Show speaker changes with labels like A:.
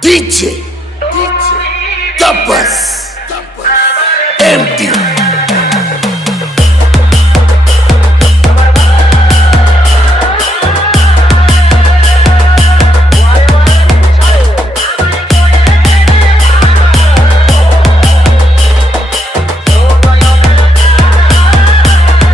A: DJ, DJ, Tapas.